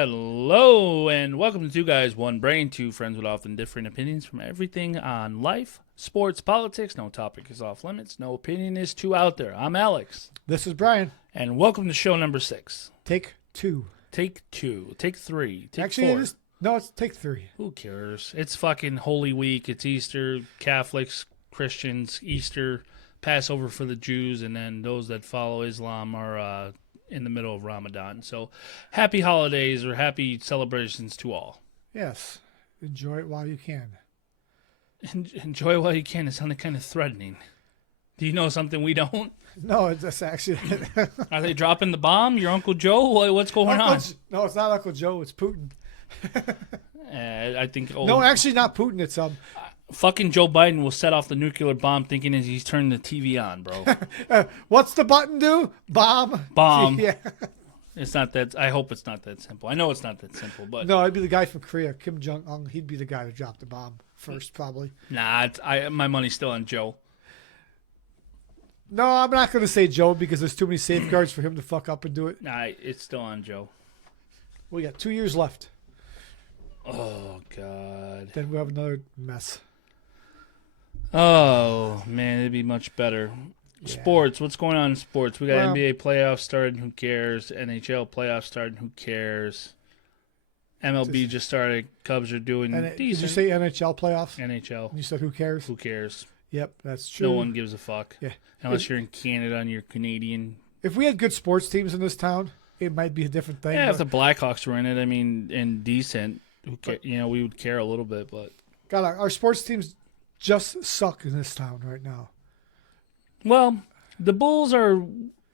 Hello, and welcome to Two Guys, One Brain, two friends with often different opinions from everything on life, sports, politics. No topic is off limits. No opinion is too out there. I'm Alex. This is Brian. And welcome to show number 6. Take 2. Take 2. Take 3. Take Actually, 4. It's take 3. Who cares? It's fucking Holy Week. It's Easter. Catholics, Christians, Easter, Passover for the Jews, and then those that follow Islam are in the middle of Ramadan. So happy holidays or happy celebrations to all. Yes. Enjoy it while you can. Enjoy it while you can. It sounded kind of threatening. Do you know something we don't? No, that's actually... Are they dropping the bomb? Your Uncle Joe? What's going on? No, it's not Uncle Joe. It's Putin. I think... No, actually not Putin. It's... Fucking Joe Biden will set off the nuclear bomb thinking he's turning the TV on, bro. What's the button do? Bomb. Yeah. It's not that. I hope it's not that simple. I know it's not that simple, but no, it'd be the guy from Korea, Kim Jong Un. He'd be the guy to drop the bomb first, probably. Nah, my money's still on Joe. No, I'm not going to say Joe because there's too many safeguards for him to fuck up and do it. Nah, it's still on Joe. We got 2 years left. Oh God. Then we'll have another mess. Oh man, it'd be much better. Yeah. Sports. What's going on in sports? We got NBA playoffs starting. Who cares? NHL playoffs starting. Who cares? MLB just started. Cubs are doing decent. Did you say NHL playoffs? NHL. You said who cares? Who cares? Yep, that's true. No one gives a fuck. Yeah. Unless you're in Canada and you're Canadian. If we had good sports teams in this town, it might be a different thing. Yeah, if the Blackhawks were in it, I mean, and decent, we would care a little bit. But God, our sports teams just suck in this town right now. Well, the Bulls are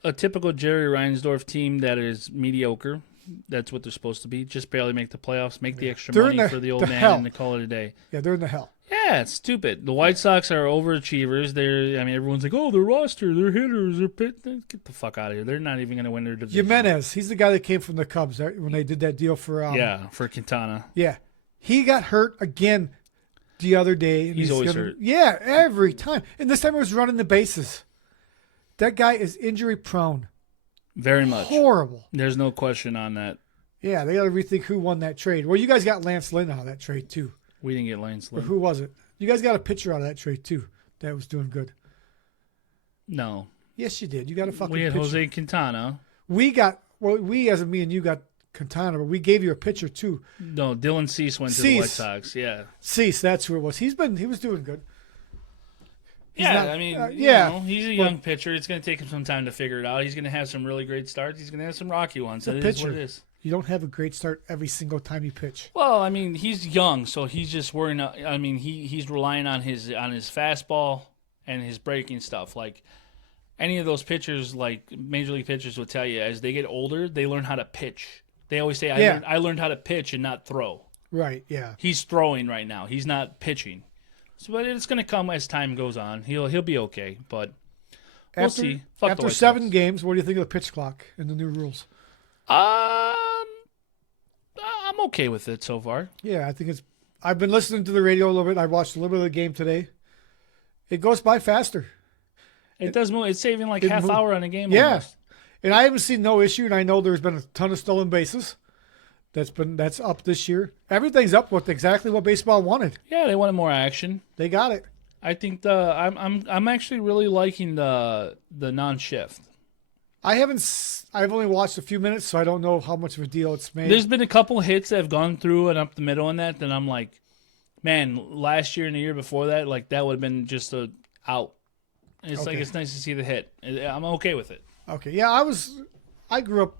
a typical Jerry Reinsdorf team that is mediocre. That's what they're supposed to be. Just barely make the playoffs, make the extra money for the old man, and call it a day. Yeah, they're in the hell. Yeah, it's stupid. The White Sox are overachievers. Everyone's like, oh, their roster, their hitters, their pit. Get the fuck out of here. They're not even going to win their division. Jimenez, he's the guy that came from the Cubs when they did that deal for for Quintana. Yeah, he got hurt again the other day. And he's always hurt. Yeah, every time. And this time it was running the bases. That guy is injury prone. Very much. Horrible. There's no question on that. Yeah, they got to rethink who won that trade. Well, you guys got Lance Lynn out of that trade too. We didn't get Lance Lynn. Or who was it? You guys got a pitcher out of that trade too that was doing good. No. Yes, you did. You got a fucking We had pitcher. Jose Quintana. We as in me and you got Quintana, but we gave you a pitcher too. No, Dylan Cease went to the White Sox. Yeah. Cease, that's who it was. He was doing good. He's a young pitcher. It's going to take him some time to figure it out. He's going to have some really great starts. He's going to have some rocky ones. That is what it is. You don't have a great start every single time you pitch. Well, I mean, he's young, so he's just worrying. I mean, he's relying on his fastball and his breaking stuff. Like any of those pitchers, like major league pitchers, will tell you, as they get older, they learn how to pitch. They always say, I learned how to pitch and not throw. Right. Yeah. He's throwing right now. He's not pitching. So, but it's going to come as time goes on. He'll be okay, but we'll see. After 7 games, what do you think of the pitch clock and the new rules? I'm okay with it so far. Yeah, I think I've been listening to the radio a little bit. I watched a little bit of the game today. It goes by faster. It does move. It's saving like half hour on a game. Yeah, almost. And I haven't seen no issue, and I know there's been a ton of stolen bases. That's up this year. Everything's up with exactly what baseball wanted. Yeah, they wanted more action. They got it. I think I'm actually really liking the non-shift. I've only watched a few minutes, so I don't know how much of a deal it's made. There's been a couple hits that have gone through and up the middle in that, then I'm like, man, last year and the year before that, like that would have been just a out. It's like it's nice to see the hit. I'm okay with it. Okay, yeah,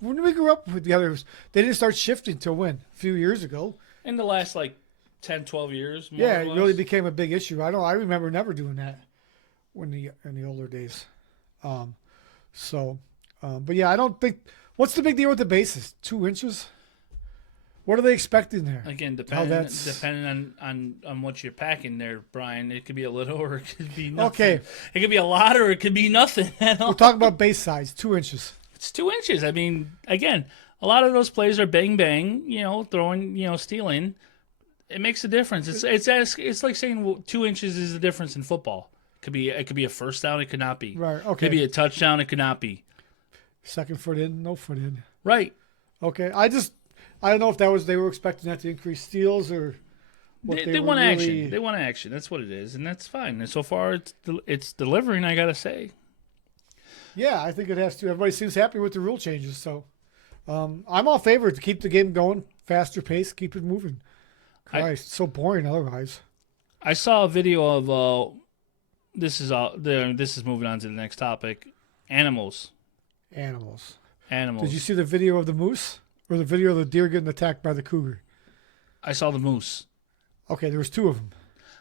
when we grew up with the others, they didn't start shifting till when? A few years ago. In the last like 10, 12 years. Yeah, it really became a big issue. I remember never doing that in the older days. But yeah, I don't think. What's the big deal with the bases? 2 inches? What are they expecting there? Again, depending on what you're packing there, Brian. It could be a little or it could be nothing. Okay. It could be a lot or it could be nothing at all. We're talking about base size, 2 inches. It's 2 inches. I mean, again, a lot of those plays are bang bang, throwing, stealing. It makes a difference. It's like saying 2 inches is the difference in football. It could be a first down. It could not be. Right. Okay. It could be a touchdown. It could not be. Second foot in, no foot in. Right. Okay. I don't know if they were expecting that to increase steals or what They were want really... action. They want action. That's what it is, and that's fine. And so far, it's delivering. I gotta say. Yeah, I think it has to. Everybody seems happy with the rule changes, so I'm all favor to keep the game going, faster pace, keep it moving. Christ, it's so boring otherwise. I saw a video of this is moving on to the next topic. Animals. Animals. Animals. Did you see the video of the moose or the video of the deer getting attacked by the cougar? I saw the moose. Okay, there was 2 of them.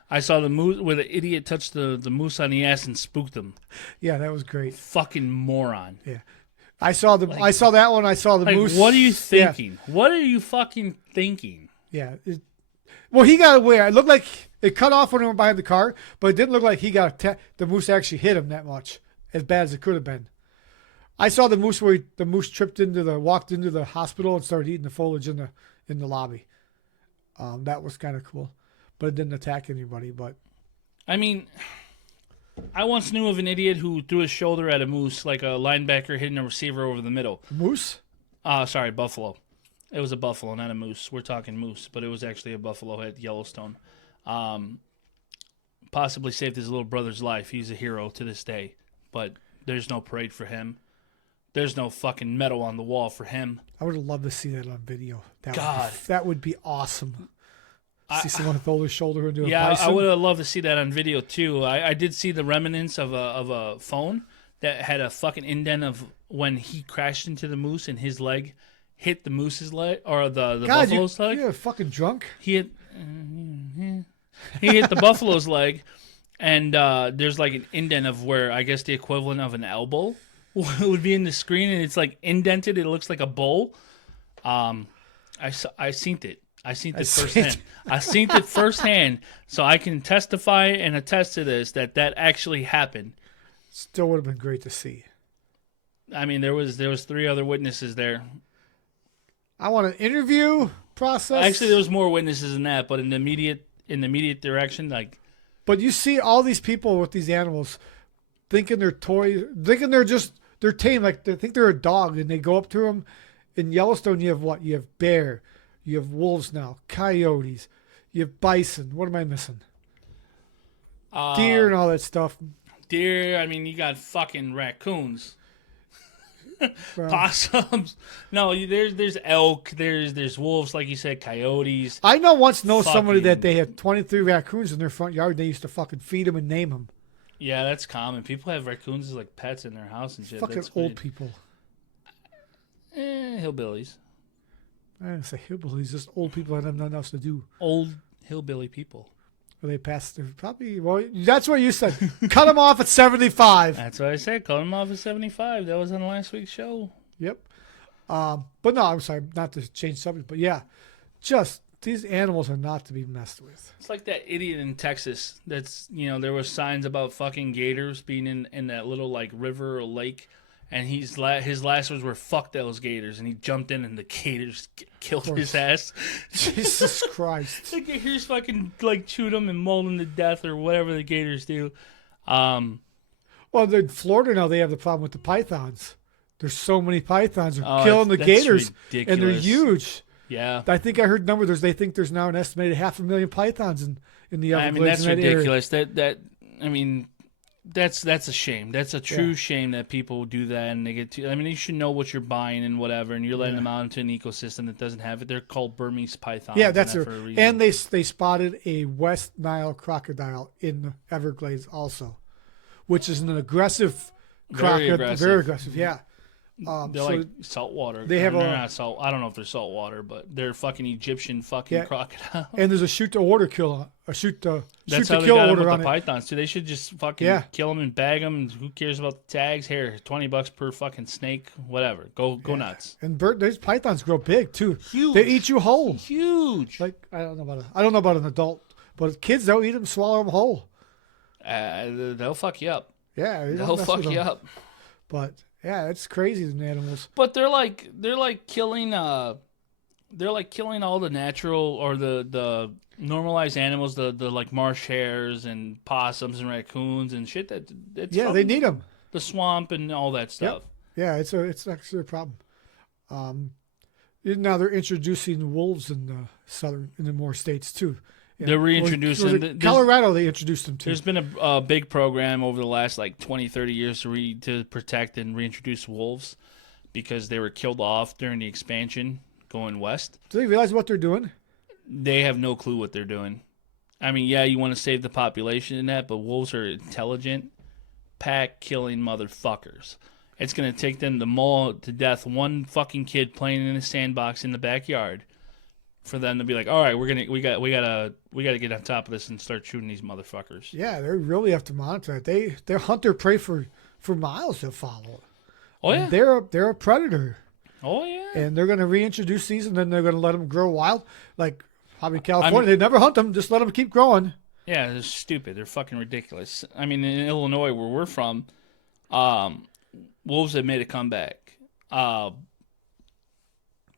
I saw the moose where the idiot touched the moose on the ass and spooked him. Yeah, that was great. Fucking moron. Yeah, I saw I saw that one. I saw the Like, moose. what are you Yeah. thinking? What are you fucking thinking? Yeah. Well, he got away. It looked like it cut off when he went behind the car, but it didn't look like he got the moose actually hit him that much, as bad as it could have been. I saw the moose where the moose walked into the hospital and started eating the foliage in the lobby. That was kind of cool, but it didn't attack anybody. But I mean, I once knew of an idiot who threw his shoulder at a moose like a linebacker hitting a receiver over the middle. moose? Sorry, buffalo. It was a buffalo, not a moose. We're talking moose, but it was actually a buffalo at Yellowstone. Possibly saved his little brother's life. He's a hero to this day, but there's no parade for him. There's no fucking medal on the wall for him. I would have loved to see that on video. God. That would be awesome. See someone throw their shoulder into a bison. I would have loved to see that on video too. I did see the remnants of a phone that had a fucking indent of when he crashed into the moose and his leg hit the moose's leg or the God, buffalo's leg. You're fucking drunk. He hit the buffalo's leg, and there's like an indent of where I guess the equivalent of an elbow would be in the screen, and it's like indented. It looks like a bowl. I seen it. I seen it firsthand. I seen it firsthand, so I can testify and attest to this that actually happened. Still would have been great to see. I mean, there was 3 other witnesses there. I want an interview process. Actually, there was more witnesses than that, but in the immediate direction, like. But you see all these people with these animals, thinking they're toys, thinking they're tame, like they think they're a dog, and they go up to them. In Yellowstone, you have what? You have bear, you have wolves now, coyotes, you have bison. What am I missing? Deer and all that stuff. Deer. I mean, you got fucking raccoons. Well, Possums. No, there's elk. There's wolves, like you said, coyotes. I know somebody Fucking- that they had 23 raccoons in their front yard. They used to fucking feed them and name them. Yeah, that's common. People have raccoons as like pets in their house and shit. Fucking That's old weird. people. Hillbillies. I didn't say hillbillies, just old people that have nothing else to do. Old hillbilly people. Or they passed their probably. Well, that's what you said. Cut them off at 75. That's what I said. Cut him off at 75. That was on last week's show. Yep. But no, I'm sorry, not to change subject, but yeah, just these animals are not to be messed with. It's like that idiot in Texas. That's there were signs about fucking gators being in that little like river or lake, and his last words were "fuck those gators," and he jumped in and the gators killed his ass. Jesus Christ. The gators fucking like chewed him and mauled him to death or whatever the gators do. Well, in Florida now they have the problem with the pythons. There's so many pythons are killing the that's gators, and they're ridiculous. huge. Yeah. I think I heard numbers. They think there's now an estimated 500,000 pythons in the I Everglades. mean, that's in that area. ridiculous. That's a shame. That's a true shame that people do that and they get to. I mean, you should know what you're buying and whatever, and you're letting them out into an ecosystem that doesn't have it. They're called Burmese pythons. Yeah, that's for it. a reason. And they spotted a West Nile crocodile in the Everglades also, which is an aggressive Very crocodile. aggressive. Very aggressive, yeah. They're So like saltwater. they have they're a- not salt. I don't know if they're saltwater, but they're fucking Egyptian fucking Yeah. crocodile. and there's a shoot to order kill, a shoot to That's shoot how to they kill got them order with on the it. pythons too. They should just fucking Yeah. kill them and bag them. And who cares about the tags? Here, $20 per fucking snake. Whatever. Go nuts. And these pythons grow big too. Huge. They eat you whole. Huge. Like I don't know about an adult, but kids they'll eat them, swallow them whole. They'll fuck you up. Yeah, they don't They'll mess fuck with you them. up. But yeah, it's crazy the animals. But they're like killing all the natural or the normalized animals, the like marsh hares and possums and raccoons and shit that's Yeah, from they need them. the swamp and all that stuff. Yeah, it's actually a problem. Now they're introducing wolves in the more states too. Yeah. They're reintroducing. Colorado, they introduced them too. There's been a big program over the last like 20, 30 years to protect and reintroduce wolves because they were killed off during the expansion going west. Do they realize what they're doing? They have no clue what they're doing. I mean, yeah, you want to save the population in that, but wolves are intelligent, pack-killing motherfuckers. It's going to take them to maul to death one fucking kid playing in a sandbox in the backyard for them to be like, all right, we gotta get on top of this and start shooting these motherfuckers. Yeah, they really have to monitor it. They hunt their prey for miles to follow. Oh yeah, and they're a predator. Oh yeah, and they're going to reintroduce these, and then they're going to let them grow wild. Like probably California, they never hunt them; just let them keep growing. Yeah, they're stupid. They're fucking ridiculous. I mean, in Illinois, where we're from, wolves have made a comeback.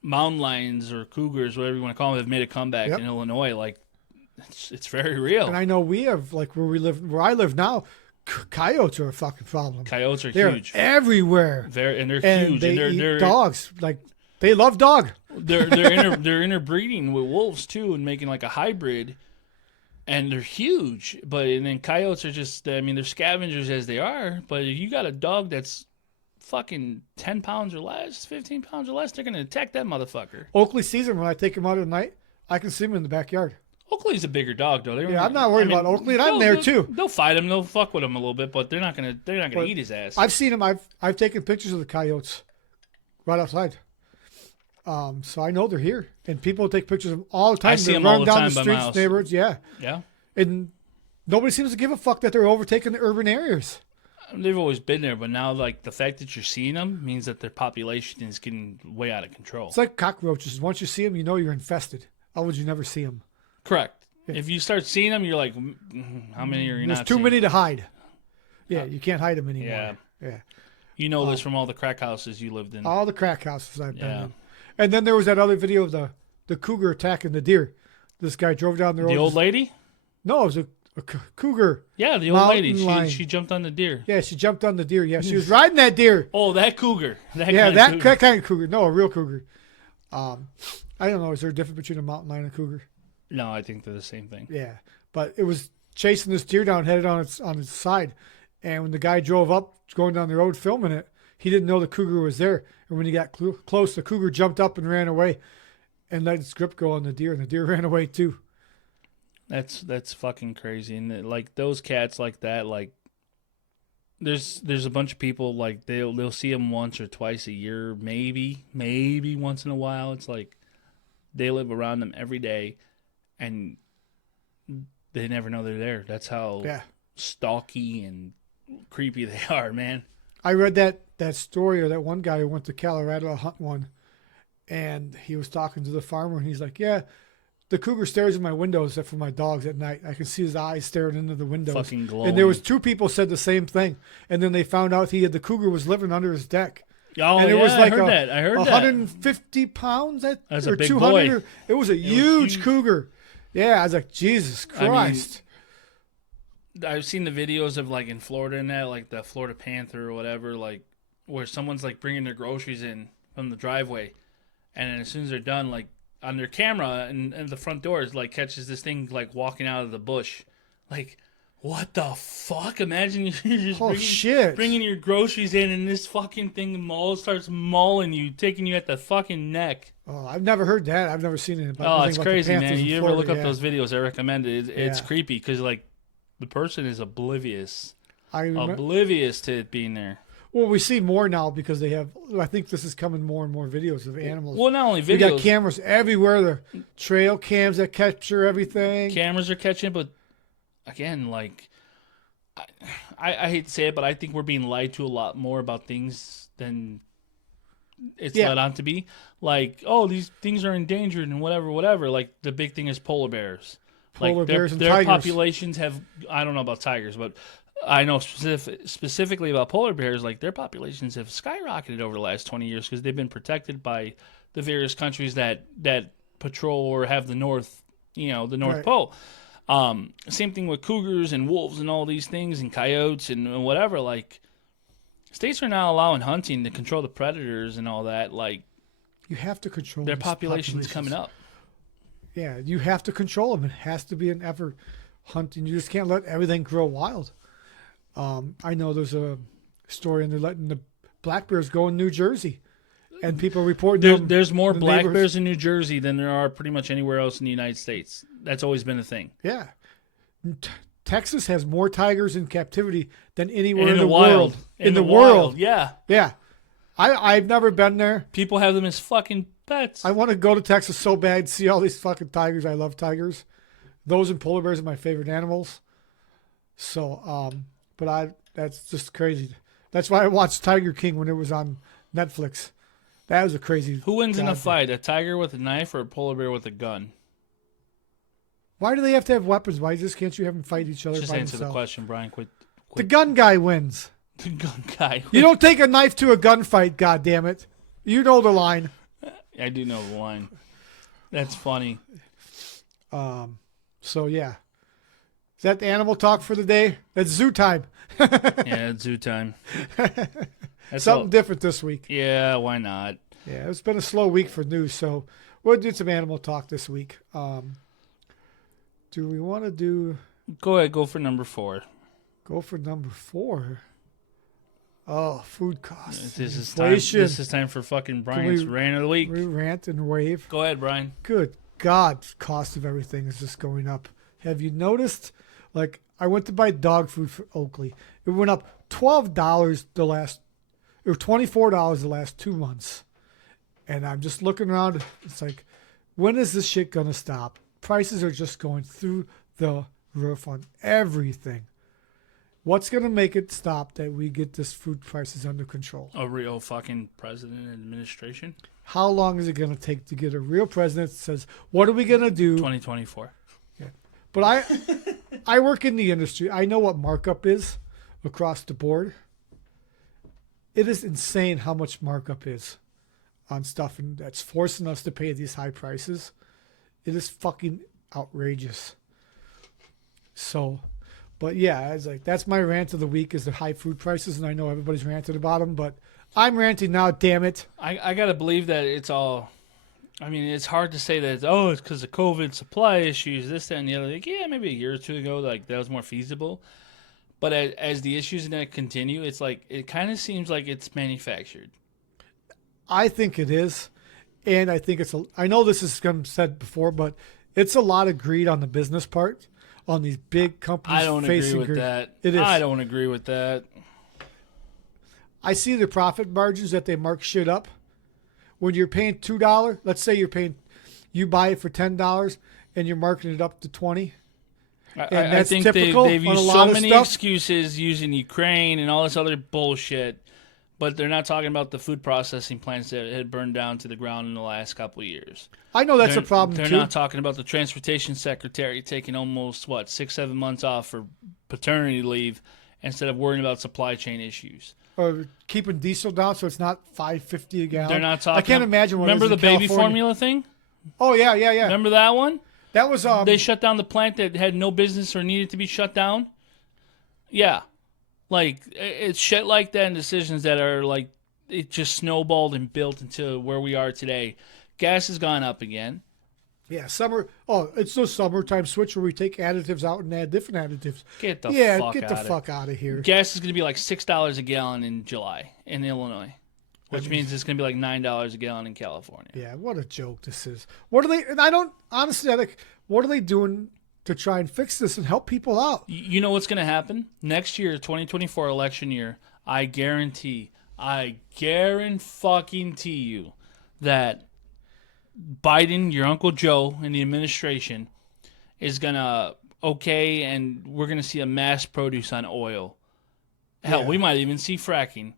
Mountain lions or cougars, whatever you want to call them, have made a comeback in Illinois. Like, it's very real. And I know we have, like, where I live now, coyotes are a fucking problem. Coyotes are they're huge. Everywhere. They're huge. They and eat dogs. Like, they love dog. They're interbreeding with wolves, too, and making, like, a hybrid. And they're huge. And then coyotes are just, I mean, they're scavengers as they are. But if you got a dog that's fucking 10 pounds or less, 15 pounds or less, they're going to attack that motherfucker. Oakley sees them when I take him out at night. I can see him in the backyard. Oakley's a bigger dog, though. I'm not worried about Oakley, and I'm there too. They'll fight him. They'll fuck with him a little bit, but they're not gonna eat his ass. I've seen him. I've taken pictures of the coyotes right outside. So I know they're here, and people take pictures of them all the time. I see they them run all the down time the by streets, my house. neighborhoods. Yeah, Yeah. And nobody seems to give a fuck that they're overtaking the urban areas. They've always been there, but now, like, the fact that you're seeing them means that their population is getting way out of control. It's like cockroaches. Once you see them, you know you're infested. How would you never see them? Correct. Yeah. If you start seeing them, you're like, how many are you not There's too seeing? many to hide. Yeah, you can't hide them anymore. Yeah. Yeah. You know this from all the crack houses you lived in. All the crack houses I've been Yeah. in. And then there was that other video of the cougar attacking the deer. This guy drove down the road. The old lady? No, it was a cougar. Yeah, the old Mountain lady. lion. She jumped on the deer. Yeah, she jumped on the deer. Yeah, she was riding that deer. Oh, that cougar. That cougar. kind of cougar. No, a real cougar. I don't know. Is there a difference between a mountain lion and a cougar? No, I think they're the same thing. Yeah, but it was chasing this deer down, headed on its side, and when the guy drove up, going down the road filming it, he didn't know the cougar was there. And when he got close, the cougar jumped up and ran away, and let its grip go on the deer, and the deer ran away too. That's fucking crazy. And like those cats like that, like there's a bunch of people like they'll see them once or twice a year, maybe once in a while. It's like they live around them every day, and they never know they're there. That's how stalky and creepy they are, man. I read that story of that one guy who went to Colorado to hunt one, and he was talking to the farmer, and he's like, "Yeah, the cougar stares in my windows for my dogs at night. I can see his eyes staring into the windows." Fucking glowing. And there was 2 people said the same thing, and then they found out the cougar was living under his deck. Oh, and it yeah, was like I heard 150 pounds, That's or a big 200. boy. It was a huge cougar. Yeah, I was like, Jesus Christ. I've seen the videos of like in Florida and that, like the Florida Panther or whatever, like where someone's like bringing their groceries in from the driveway, and then as soon as they're done, like on their camera and the front doors, like catches this thing like walking out of the bush, like what the fuck? Imagine you're just bringing your groceries in, and this fucking thing starts mauling you, taking you at the fucking neck. Oh, I've never heard that. I've never seen it. Oh, it's crazy, man. You ever look up those videos? I recommend it. It's creepy because like the person is oblivious. Oblivious to it being there. Well, we see more now because they have. I think this is coming more and more videos of animals. Well, not only videos. We got cameras everywhere. The trail cams that capture everything. Cameras are catching, but again, like I hate to say it, but I think we're being lied to a lot more about things than it's led on to be. Like, oh, these things are endangered and whatever. Like the big thing is polar bears. Polar bears and their tigers. populations have. I don't know about tigers, but I know specifically about polar bears. Like their populations have skyrocketed over the last 20 years because they've been protected by the various countries that patrol or have the North Pole. Same thing with cougars and wolves and all these things and coyotes and whatever. Like states are now allowing hunting to control the predators and all that. Like You have to control Their these population's populations. coming up. Yeah, you have to control them. It has to be an effort hunting. You just can't let everything grow wild. I know there's a story, and they're letting the black bears go in New Jersey, and people reporting them. There's more the black neighbors- bears in New Jersey than there are pretty much anywhere else in the United States. That's always been a thing. Yeah, Texas has more tigers in captivity than anywhere In in the the wild. world. In the world. wild, yeah. Yeah, I've never been there. People have them as fucking pets. I want to go to Texas so bad, see all these fucking tigers. I love tigers. Those and polar bears are my favorite animals. So, that's just crazy. That's why I watched Tiger King when it was on Netflix. That was a crazy. Who wins in a goddamn- fight, a tiger with a knife or a polar bear with a gun? Why do they have to have weapons? Why just can't you have them fight each other Just by answer the themselves? question, Brian. Quit. The gun guy wins. The gun guy. You don't take a knife to a gunfight, goddammit. You know the line. I do know the line. That's funny. So yeah. Is that the animal talk for the day? That's zoo time. Yeah, it's zoo time. That's Something all. different this week. Yeah, why not? Yeah, it's been a slow week for news, so we'll do some animal talk this week. Do we want to Go ahead, go for number 4. go for number 4? Oh, food costs. This is time. Inflation. This is time for fucking Brian's rant of the week. We rant and rave. Go ahead, Brian. Good God, cost of everything is just going up. Have you noticed? Like, I went to buy dog food for Oakley. It went up $12 $24 the last 2 months. And I'm just looking around. It's like, when is this shit going to stop? Prices are just going through the roof on everything. What's going to make it stop that we get this food prices under control? A real fucking president and administration. How long is it going to take to get a real president that says, what are we going to do? 2024. But I work in the industry. I know what markup is across the board. It is insane how much markup is on stuff, and that's forcing us to pay these high prices. It is fucking outrageous. So, but yeah, it's like that's my rant of the week is the high food prices, and I know everybody's ranted about them, but I'm ranting now. Damn it! I gotta believe that it's all. I mean, it's hard to say that it's because of COVID supply issues, this, that, and the other. Like, yeah, maybe a year or two ago, like that was more feasible. But as the issues in that continue, it's like it kind of seems like it's manufactured. I think it is, and I think I know this has been said before, but it's a lot of greed on the business part, on these big companies. I don't agree facing with greed. that. It is. I don't agree with that. I see the profit margins that they mark shit up. When you're paying $2, let's say you buy it for $10 and you're marking it up to $20. I that's think typical they've on a used lot so of many stuff. excuses using Ukraine and all this other bullshit, but they're not talking about the food processing plants that had burned down to the ground in the last couple of years. I know that's They're- a problem They're too. not talking about the transportation secretary taking almost 6-7 months off for paternity leave instead of worrying about supply chain issues. Or keeping diesel down so it's not $5.50 a gallon. They're not talking. I can't imagine what Remember it is the in baby California. formula thing? Oh yeah. Remember that one? That was They shut down the plant that had no business or needed to be shut down. Yeah, like it's shit like that and decisions that are like it just snowballed and built into where we are today. Gas has gone up again. yeah, summer. Oh, it's the summertime switch where we take additives out and add different additives. Get the yeah, fuck get out the of fuck out of here. Gas is going to be like $6 a gallon in July in Illinois, which means it's going to be like $9 a gallon in California. Yeah, what a joke this is. What are they? And I don't honestly. Like, what are they doing to try and fix this and help people out? You know what's going to happen next year, 2024 election year? I guarantee fucking you that Biden, your Uncle Joe, and the administration is gonna and we're gonna see a mass produce on oil. Hell, Yeah. we might even see fracking,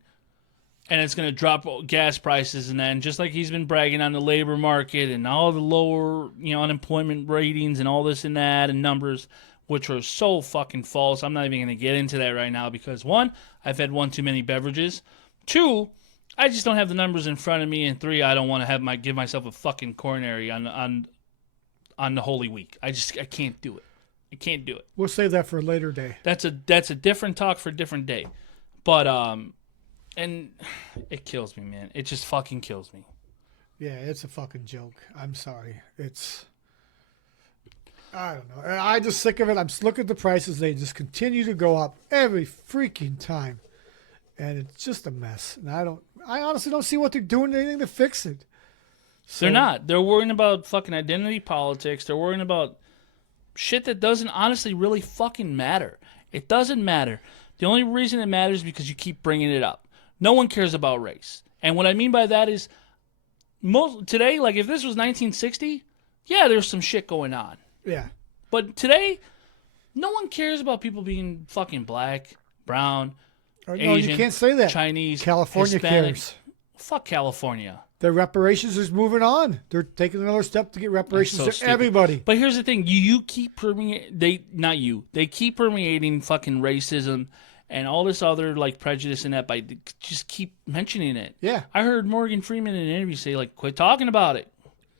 and it's gonna drop gas prices. And then, just like he's been bragging on the labor market and all the lower, unemployment ratings and all this and that and numbers, which are so fucking false. I'm not even gonna get into that right now because 1, I've had one too many beverages. 2, I just don't have the numbers in front of me, and 3, I don't want to give myself a fucking coronary on the Holy Week. I can't do it. I can't do it. We'll save that for a later day. That's a different talk for a different day. But and it kills me, man. It just fucking kills me. Yeah, it's a fucking joke. I'm sorry. I don't know. I just sick of it. I'm just looking at the prices. They just continue to go up every freaking time. And it's just a mess. And I honestly don't see what they're doing anything to fix it. So, They're not. They're worrying about fucking identity politics. They're worrying about shit that doesn't honestly really fucking matter. It doesn't matter. The only reason it matters is because you keep bringing it up. No one cares about race. And what I mean by that is, today, like if this was 1960, yeah, there's some shit going on. Yeah. But today, no one cares about people being fucking black, brown, No, Asian, you can't say that. Chinese, California Hispanic. cares. Fuck California. The reparations is moving on. They're taking another step to get reparations So to stupid. everybody. But here's the thing: you keep permeating. They keep permeating fucking racism and all this other like prejudice and that by just keep mentioning it. Yeah. I heard Morgan Freeman in an interview say like, "Quit talking about it."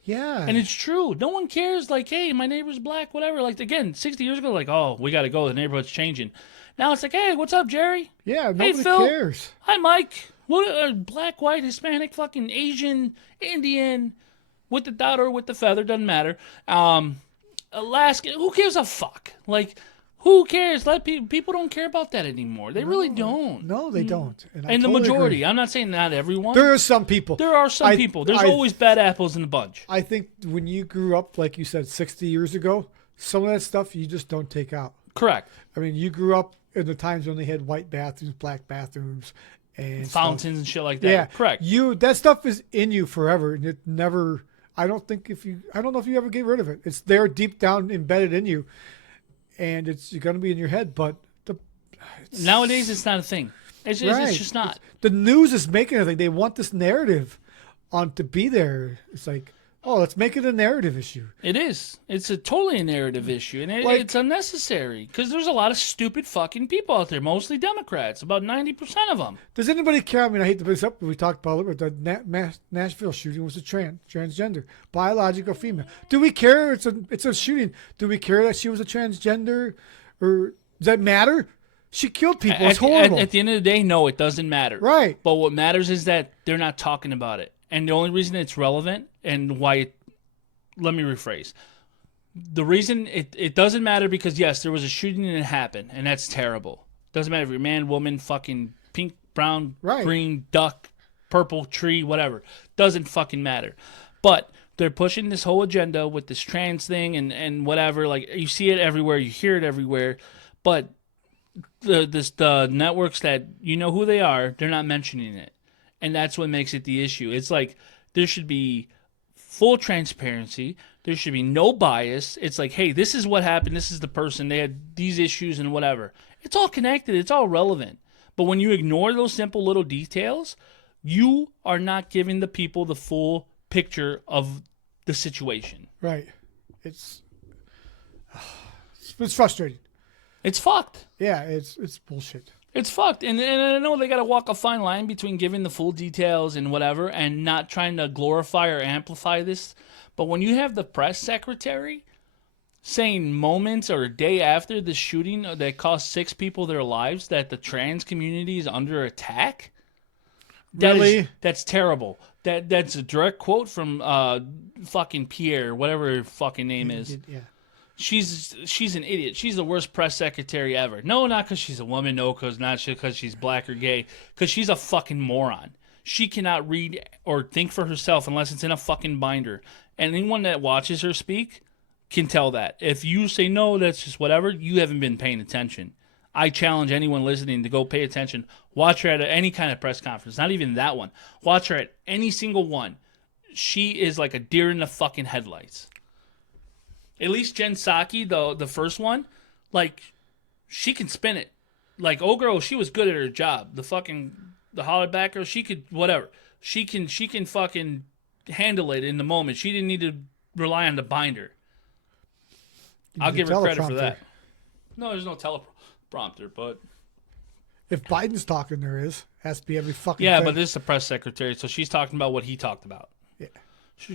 Yeah. And it's true. No one cares. Like, hey, my neighbor's black, whatever. Like again, 60 years ago, like, oh, we got to go. The neighborhood's changing. Now it's like, hey, what's up, Jerry? yeah, nobody Phil. cares. Hi, Mike. What? Black, white, Hispanic, fucking Asian, Indian, with the dot or with the feather, doesn't matter. Alaska. Who gives a fuck? Like, who cares? People don't care about that anymore. They really don't. No, they don't. I And the totally majority. agree. I'm not saying not everyone. There are some people. There are some people. There's always bad apples in the bunch. I think when you grew up, like you said, 60 years ago, some of that stuff you just don't take out. Correct. I mean, you grew up in the times when they had white bathrooms, black bathrooms, and stuff. Fountains and shit like that. Yeah, Correct. That stuff is in you forever, and it never. I don't know if you ever get rid of it. It's there deep down, embedded in you, and it's going to be in your head. But Nowadays, it's not a thing. It's just not. The news is making it like they want this narrative on to be there. It's like, oh, let's make it a narrative issue. It is. It's a totally a narrative issue, and it's unnecessary because there's a lot of stupid fucking people out there, mostly Democrats, about 90% of them. Does anybody care? I mean, I hate to bring this up, but we talked about it. But the Nashville shooting was a transgender, biological female. Do we care? It's a shooting. Do we care that she was a transgender, or does that matter? She killed people. It's horrible. At the end of the day, no, it doesn't matter. Right. But what matters is that they're not talking about it, and the only reason it's relevant and why. Let me rephrase. The reason it doesn't matter because, yes, there was a shooting and it happened, and that's terrible. Doesn't matter if you're man, woman, fucking pink, brown, Right. green, duck, purple, tree, whatever. Doesn't fucking matter. But they're pushing this whole agenda with this trans thing and whatever. Like, you see it everywhere. You hear it everywhere. But the networks that you know who they are, they're not mentioning it. And that's what makes it the issue. It's like there should be full transparency. There should be no bias. It's like, hey, this is what happened. This is the person. They had these issues and whatever. It's all connected. It's all relevant. But when you ignore those simple little details, you are not giving the people the full picture of the situation. Right. It's frustrating. It's fucked. Yeah, it's bullshit. It's fucked. And I know they got to walk a fine line between giving the full details and whatever and not trying to glorify or amplify this. But when you have the press secretary saying moments or a day after the shooting that cost 6 people their lives that the trans community is under attack, that's terrible. That's a direct quote from fucking Pierre, whatever her fucking name is. Yeah. She's an idiot. She's the worst press secretary ever. No, not because she's a woman. No, because she's black or gay. Because she's a fucking moron. She cannot read or think for herself unless it's in a fucking binder. And anyone that watches her speak can tell that. If you say no, that's just whatever, you haven't been paying attention. I challenge anyone listening to go pay attention. Watch her at any kind of press conference. Not even that one. Watch her at any single one. She is like a deer in the fucking headlights. At least Jen Psaki, the first one, like, she can spin it. Like, old girl, she was good at her job. The hollaback girl, she could, whatever. She can fucking handle it in the moment. She didn't need to rely on the binder. I'll give her credit for that. No, there's no teleprompter, but... If Biden's talking, there is. Has to be every fucking Yeah, thing. but this is the press secretary, so she's talking about what he talked about. Yeah.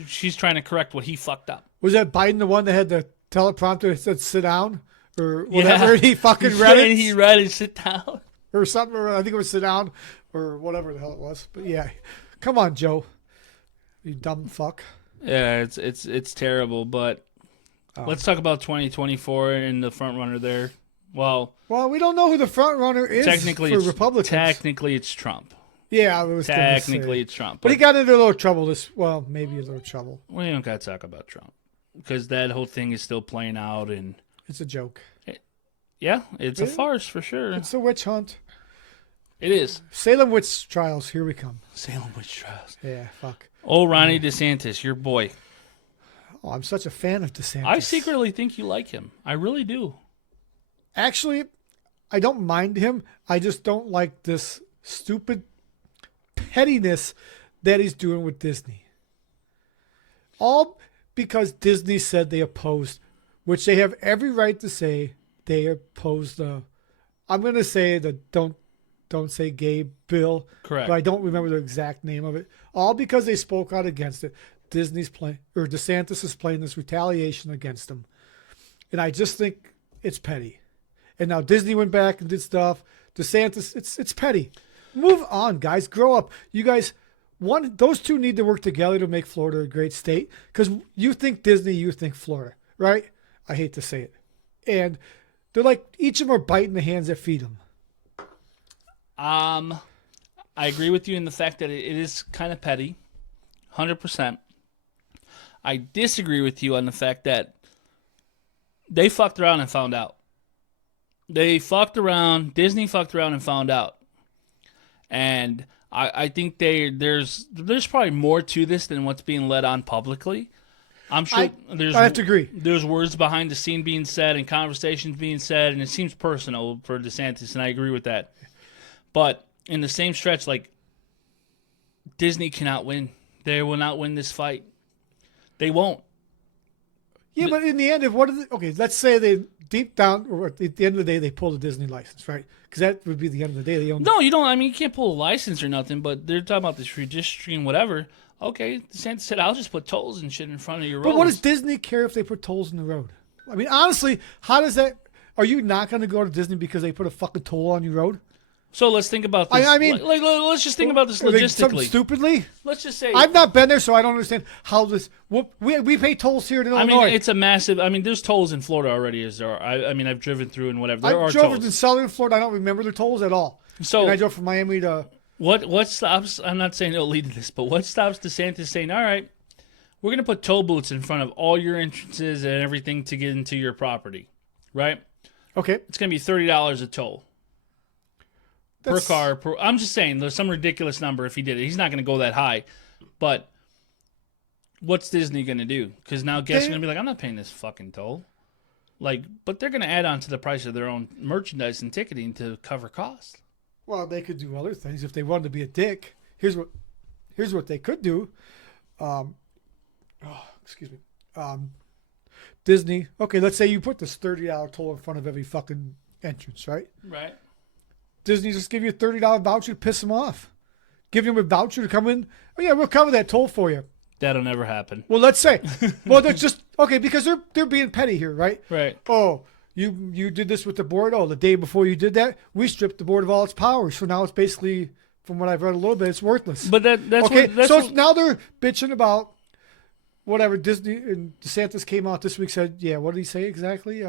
She's trying to correct what he fucked up. Was that Biden the one that had the teleprompter that said sit down? Or whatever, he fucking read it? And he read it, sit down. Or something, or I think it was sit down, or whatever the hell it was. But yeah, come on, Joe. You dumb fuck. Yeah, it's terrible. But let's talk about 2024 and the front runner there. Well, we don't know who the front runner is for Republicans. Technically, it's Trump. Yeah, I was technically it's Trump. But he got into a little trouble. Maybe a little trouble. We don't got to talk about Trump because that whole thing is still playing out, and it's a joke. Yeah, it's a farce for sure. It's a witch hunt. It is. Salem witch trials. Here we come. Salem witch trials. Yeah, fuck. Oh, Ronnie DeSantis, your boy. Oh, I'm such a fan of DeSantis. I secretly think you like him. I really do. Actually, I don't mind him. I just don't like this stupid pettiness that he's doing with Disney. All because Disney said they opposed, which they have every right to say they opposed the, I'm going to say the don't say gay bill. Correct. But I don't remember the exact name of it. All because they spoke out against it. DeSantis is playing this retaliation against them. And I just think it's petty. And now Disney went back and did stuff. DeSantis, it's petty. Move on, guys. Grow up. You guys, those two need to work together to make Florida a great state. Because you think Disney, you think Florida, right? I hate to say it. And they're like, each of them are biting the hands that feed them. I agree with you in the fact that it is kind of petty. 100%. I disagree with you on the fact that they fucked around and found out. They fucked around. Disney fucked around and found out. And I think there's probably more to this than what's being let on publicly. I'm sure I have to agree. There's words behind the scene being said and conversations being said, and it seems personal for DeSantis, and I agree with that. But in the same stretch, like, Disney cannot win. They will not win this fight. They won't. Yeah, but in the end, let's say they deep down, or at the end of the day, they pull the Disney license, right? Because that would be the end of the day. They own. No, you don't. I mean, you can't pull a license or nothing. But they're talking about this redistricting, whatever. Okay, DeSantis said, "I'll just put tolls and shit in front of your roads." But what does Disney care if they put tolls in the road? I mean, honestly, how does that? Are you not going to go to Disney because they put a fucking toll on your road? So let's think about this. I mean, let's just think about this logistically. Stupidly? Let's just say I've not been there, so I don't understand how this. We pay tolls here in Illinois. I mean, it's a massive. I mean, there's tolls in Florida already. As there are. I mean, I've driven through and whatever. There are drove tolls in southern Florida. I don't remember the tolls at all. So and I drove from Miami to. What stops? I'm not saying it'll lead to this, but what stops DeSantis saying, "All right, we're going to put toll booths in front of all your entrances and everything to get into your property, right? Okay, it's going to be $30 a toll." Per car. I'm just saying, there's some ridiculous number if he did it. He's not going to go that high. But what's Disney going to do? Because now guests are going to be like, I'm not paying this fucking toll. Like, but they're going to add on to the price of their own merchandise and ticketing to cover costs. Well, they could do other things if they wanted to be a dick. Here's what they could do. Excuse me. Disney. Okay, let's say you put this $30 toll in front of every fucking entrance, right? Right. Disney just give you a $30 voucher to piss them off. Give them a voucher to come in. Oh yeah, we'll cover that toll for you. That'll never happen. Well, let's say. Well, they're just okay because they're being petty here, right? Right. Oh, you did this with the board. Oh, the day before you did that, we stripped the board of all its powers. So now it's basically, from what I've read a little bit, it's worthless. But that's okay. What, now they're bitching about whatever. Disney and DeSantis came out this week, said, yeah, what did he say exactly?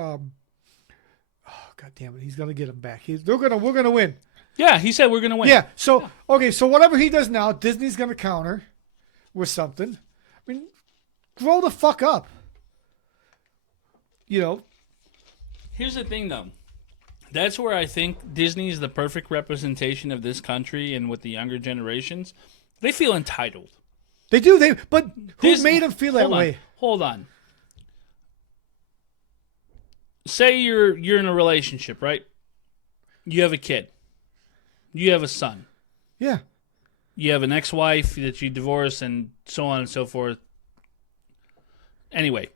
God damn it, he's gonna get him back. We're gonna win. Yeah, he said we're gonna win. Yeah. So okay, so whatever he does now, Disney's gonna counter with something. I mean, grow the fuck up. You know. Here's the thing, though. That's where I think Disney is the perfect representation of this country, and with the younger generations, they feel entitled. They do. But who made them feel that way? Hold on. Say you're in a relationship, right? You have a kid. You have a son. Yeah. You have an ex-wife that you divorce and so on and so forth. Anyway,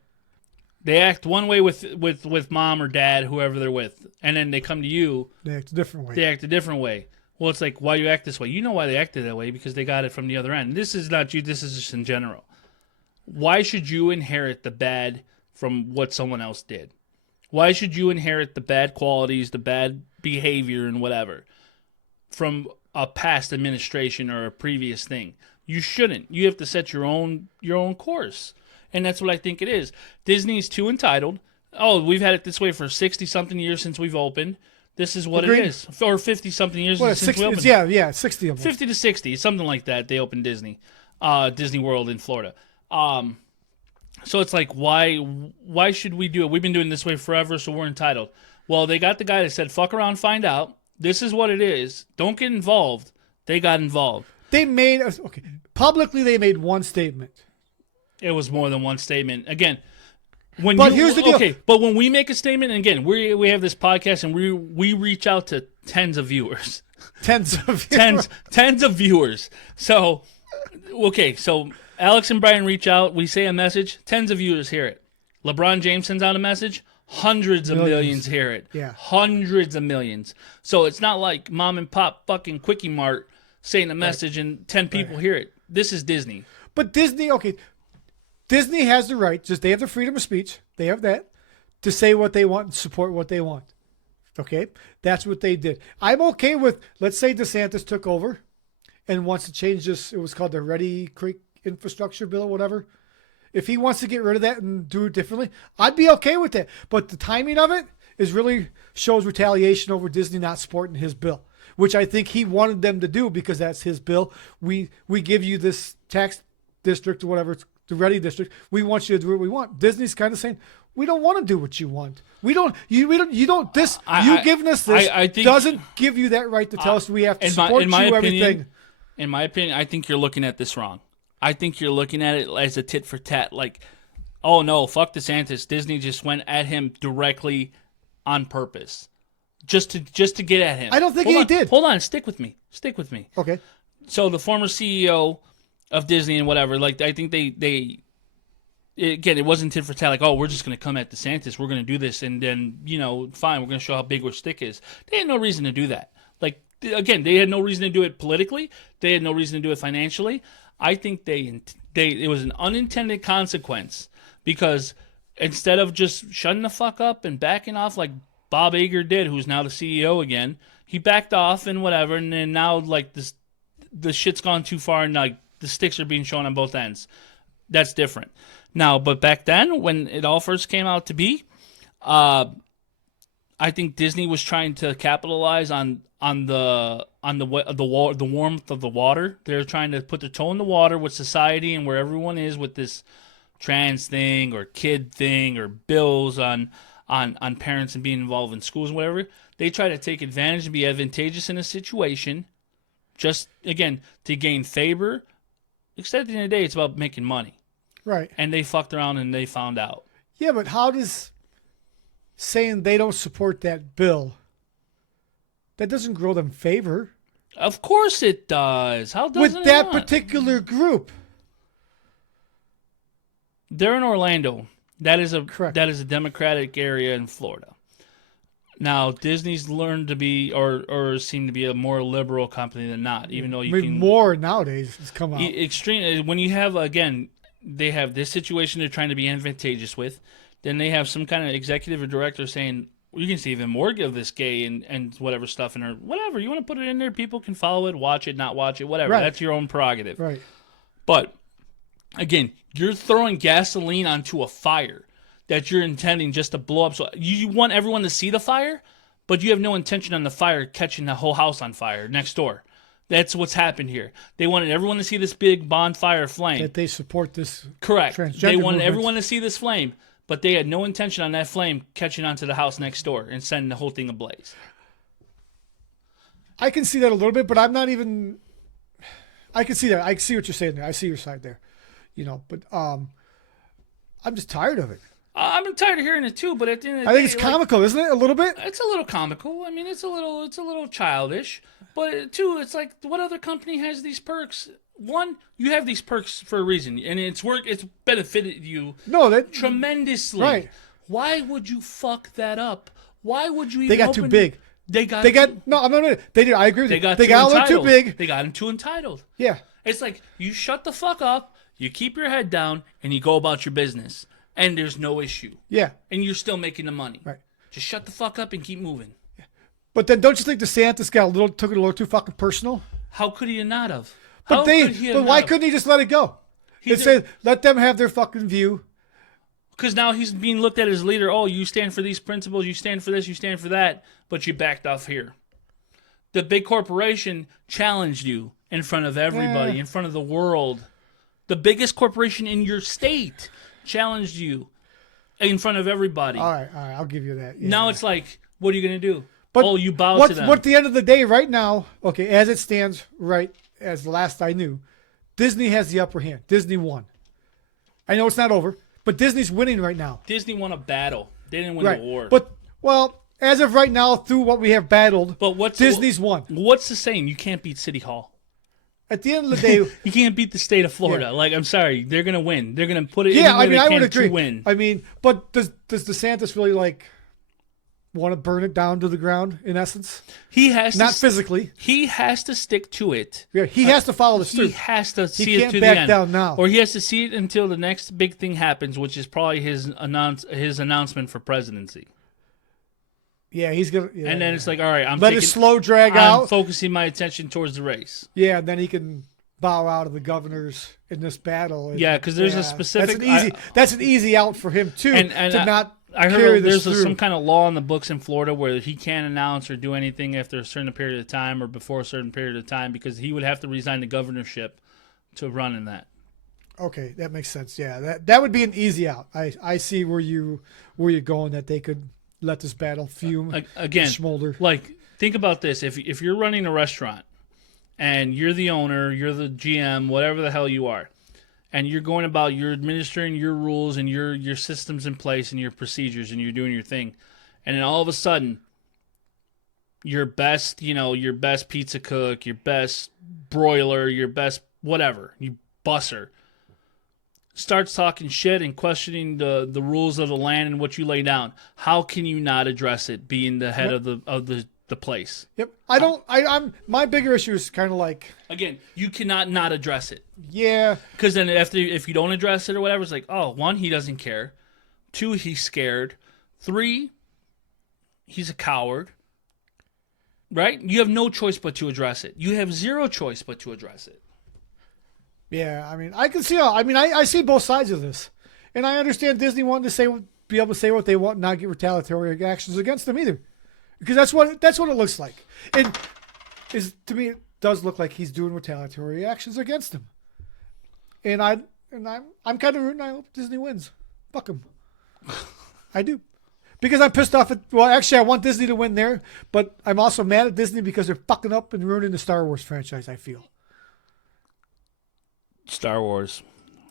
they act one way with mom or dad, whoever they're with, and then they come to you. They act a different way. They act a different way. Well, it's like, why you act this way? You know why they acted that way, because they got it from the other end. This is not you. This is just in general. Why should you inherit the bad from what someone else did? Why should you inherit the bad qualities, the bad behavior, and whatever from a past administration or a previous thing. You shouldn't. You have to set your own course. And that's what I think it is. Disney's too entitled. Oh, we've had it this way for 60-something years since we've opened. This is what Agreed. it is. Or 50-something years What, since 60, we opened. yeah, 60 of them. 50 to 60, something like that. They opened Disney World in Florida. So it's like, why should we do it? We've been doing it this way forever, so we're entitled. Well, they got the guy that said, fuck around, find out. This is what it is. Don't get involved. They got involved. They made publicly. They made one statement. It was more than one statement. Again, Here's the deal. Okay, but when we make a statement, and again, we have this podcast, and we reach out to tens of viewers. Tens Tens of viewers. So, okay, so Alex and Brian reach out. We say a message. Tens of viewers hear it. LeBron James sends out a message. Hundreds of millions hear it. Yeah. Hundreds of millions. So it's not like mom and pop fucking Quickie Mart saying a message and 10 people hear it. This is Disney. But Disney has the right, just they have the freedom of speech. They have that to say what they want and support what they want. Okay? That's what they did. I'm okay with, let's say DeSantis took over and wants to change this. It was called the Ready Creek Infrastructure Bill or whatever. If he wants to get rid of that and do it differently, I'd be okay with that. But the timing of it is really shows retaliation over Disney not supporting his bill, which I think he wanted them to do because that's his bill. We give you this tax district or whatever, it's the Ready District. We want you to do what we want. Disney's kind of saying, we don't want to do what you want. Giving us this I think, doesn't give you that right to tell us we have to support everything. In my opinion, I think you're looking at this wrong. I think you're looking at it as a tit for tat. Like, oh no, fuck DeSantis. Disney just went at him directly on purpose, just to get at him. I don't think he did. Hold on, stick with me. Okay. So the former CEO of Disney and whatever, like I think they again, it wasn't tit for tat. Like, oh, we're just gonna come at DeSantis. We're gonna do this, and then fine, we're gonna show how big our stick is. They had no reason to do that. Like again, they had no reason to do it politically. They had no reason to do it financially. I think it was an unintended consequence because instead of just shutting the fuck up and backing off like Bob Iger did, who's now the CEO again, he backed off and whatever, and then now like the shit's gone too far and like the sticks are being shown on both ends. That's different. Now, but back then when it all first came out to be, I think Disney was trying to capitalize on the warmth of the water. They're trying to put their toe in the water with society and where everyone is with this trans thing or kid thing or bills on parents and being involved in schools and whatever. They try to take advantage and be advantageous in a situation, just again to gain favor. Except at the end of the day, it's about making money. Right. And they fucked around and they found out. Yeah, but how does saying they don't support that bill, that doesn't grow them favor? Of course it does. How does with that particular group? They're in Orlando. That is Correct. That is a Democratic area in Florida. Now Disney's learned to be or seem to be a more liberal company than not. Even though more nowadays has come out. Extreme when you have again, they have this situation they're trying to be advantageous with. Then they have some kind of executive or director saying, you can see even more of this gay and whatever stuff in her. Whatever. You want to put it in there, people can follow it, watch it, not watch it, whatever. Right. That's your own prerogative. Right. But, again, you're throwing gasoline onto a fire that you're intending just to blow up. So you want everyone to see the fire, but you have no intention on the fire catching the whole house on fire next door. That's what's happened here. They wanted everyone to see this big bonfire flame. That they support this. Correct. Transgender They wanted movement. everyone to see this flame, but they had no intention on that flame catching onto the house next door and sending the whole thing ablaze. I can see that a little bit, but I'm not even. I can see that. I see what you're saying there. I see your side there. But I'm just tired of it. I'm tired of hearing it too, but at the end of the I day, think it's comical, isn't it? A little bit. It's a little comical. I mean, it's a little childish, but two, it's like what other company has these perks? One, you have these perks for a reason, and it's benefited you tremendously. Right. Why would you fuck that up? Why would you even They got too big. They got no. I'm not. They did. I agree with you. They got a little too big. They got too entitled. Yeah. It's like you shut the fuck up, you keep your head down, and you go about your business, and there's no issue. Yeah. And you're still making the money. Right. Just shut the fuck up and keep moving. But then don't you think DeSantis took it a little too fucking personal? How could he not have? But why couldn't he just let it go? It said let them have their fucking view. Because now he's being looked at as leader. Oh, you stand for these principles, you stand for this, you stand for that, but you backed off here. The big corporation challenged you in front of everybody, in front of the world. The biggest corporation in your state challenged you in front of everybody. All right, I'll give you that. Yeah. Now it's like, what are you going to do? But you bow to them. What at the end of the day, right now, okay, as it stands, right, as the last I knew, Disney has the upper hand. Disney won. I know it's not over, but Disney's winning right now. Disney won a battle. They didn't win the war. But, well, as of right now, through what we have battled, Disney's won. What's the saying? You can't beat City Hall. At the end of the day, you can't beat the state of Florida. Yeah. Like, I'm sorry, they're gonna win. They're gonna put it. Yeah, I mean, I would agree. To win. I mean, but does DeSantis really want to burn it down to the ground? In essence, he has not physically. He has to stick to it. Yeah, he has to follow the through. He has to see it to the end. He can't back down now, or he has to see it until the next big thing happens, which is probably his announcement for presidency. Yeah, he's gonna. Yeah, and then it's like, all right, let it slow drag out. I'm focusing my attention towards the race. Yeah, and then he can bow out of the governors in this battle. Yeah, because there's a specific. That's an easy out for him too. I heard there's some kind of law in the books in Florida where he can't announce or do anything after a certain period of time or before a certain period of time because he would have to resign the governorship to run in that. Okay, that makes sense. Yeah, that would be an easy out. I see where you're going, that they could let this battle fume again, smolder. Like, think about this: if you're running a restaurant and you're the owner, you're the GM, whatever the hell you are, and you're going about, you're administering your rules and your systems in place and your procedures, and you're doing your thing, and then all of a sudden, your best pizza cook, your best broiler, your best whatever, you busser, starts talking shit and questioning the rules of the land and what you lay down. How can you not address it, being the head of the place? Yep. I'm my bigger issue is kind of like, again, you cannot not address it. Yeah. Because then if you don't address it or whatever, it's like, oh, 1, he doesn't care. 2, he's scared. 3, he's a coward. Right? You have no choice but to address it. You have zero choice but to address it. Yeah, I mean, I can see I see both sides of this. And I understand Disney wanting to be able to say what they want and not get retaliatory actions against them either. Because that's what it looks like. And to me, it does look like he's doing retaliatory actions against them. And I'm kind of rooting. I hope Disney wins. Fuck him. I do. Because I'm pissed off actually I want Disney to win there, but I'm also mad at Disney because they're fucking up and ruining the Star Wars franchise, I feel. Star Wars.